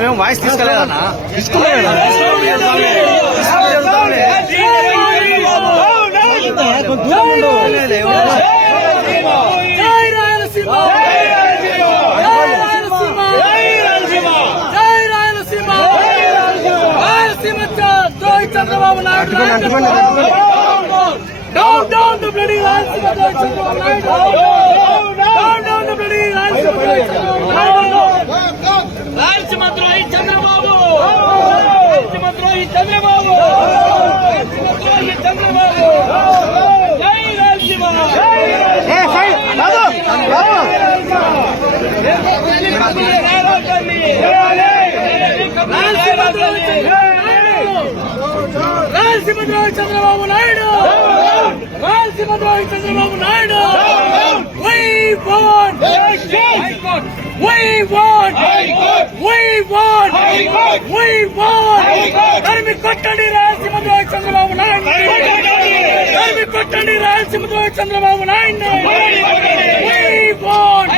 మేము వాయిస్ తీసుకోలేదన్నా Chandrababu Naidu down the bloody Rayalaseema Chandrababu Naidu down the bloody Rayalaseema Drohi Chandrababu Rayalaseema Drohi Chandrababu Jai Rayalaseema Rayalaseema Drohi Chandrababu Naidu Rayalaseema Drohi Chandrababu Naidu We want Tarmi kottandi Rayalaseema Drohi Chandrababu Naidu Tarmi kottandi Rayalaseema Drohi Chandrababu Naidu We want